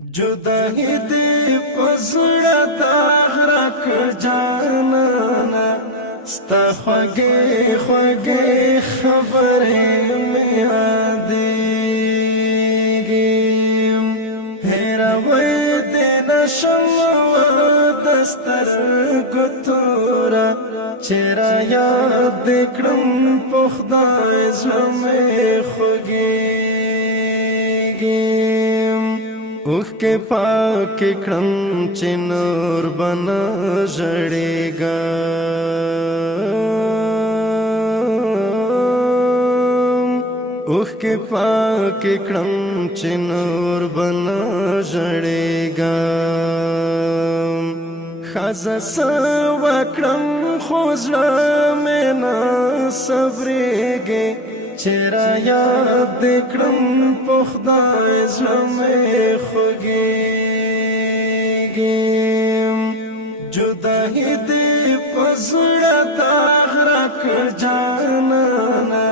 جدائی دی پزړه داغ راکړ جانانا ستا خوږې خوږې خبرې مې یادېږي هېروی دې نشم د سترګو توره چې رایاد دې کړم په خدای زړه مې خوږېږي اوخ کے پاک کړم چې نور بنا ژړېږا اوخ کے پاک کړم چې نور بنا ژړېږا خزه سوا کړم خو زړه مې نه صبرېږي چې رایاد دې کړم په خدای زړه مې خوږېږي جدائی دې په زړه داغ راکړ جانانا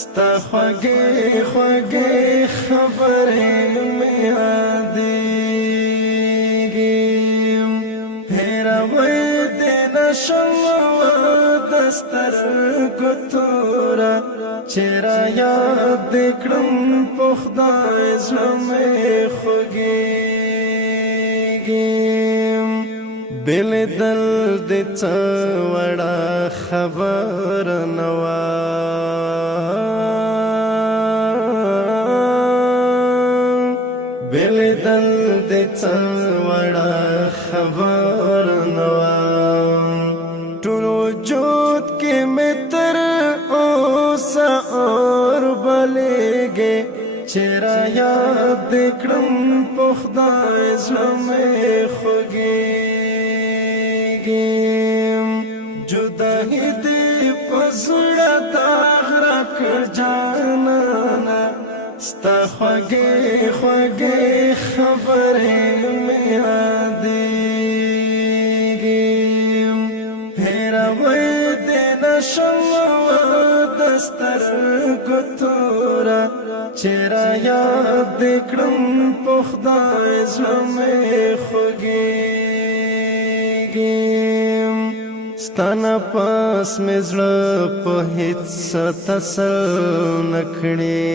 ستا خوږې خوږې خبرې مې یادېږي هېروی دې نشم د سترګو توره چې رایاد دې کړم په خدای زړه مې خوږېږي بېلیدل دې څه وړه خبره نه وه بېلیدل دې څه وړه خبره نه وه ټول وجود کې مې تر اوسه اور بلېږي چې رایاد دې کړم په خدای زړه مې خوږېږي جدائی دې په زړه داغ راکړ جانانا ستا خوږې خوږې خبرې مې یادېږي هېروی دې نشم د سترګو توره چې رایاد دې کړم په خدای زړه مې خوږېږي ستا نه پاس مې زړه په هېڅ څه تسل نه کړي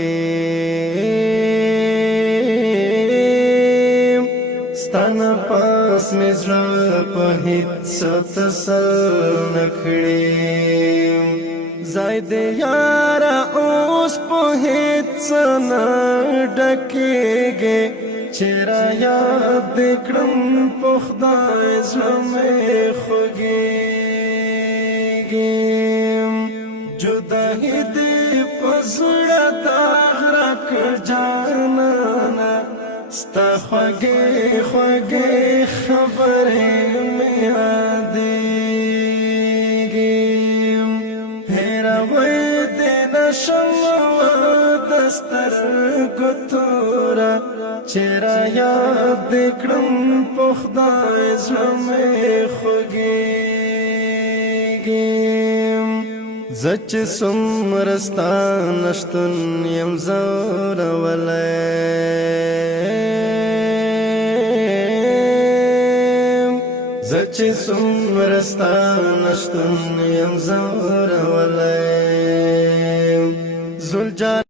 ستا نه پاس مې زړه په هېڅ څه تسل نه کړي ځای دې یاره اوس په هېڅ نه ډکېږي چې رایاد دې کړم په خدای زړه مې خوږېږي جدائی دې په زړه داغ راکړ جانانا ستا خوږې خوږې خبرې مې یادېږي هېروی دې نشم د سترګو توره چې رایاد دې کړم په خدای زړه مې خوږېږي زه چې څومره ستا نشتون یم ځورولی زه چې څومره ستا نشتون یم ځورولی زلجان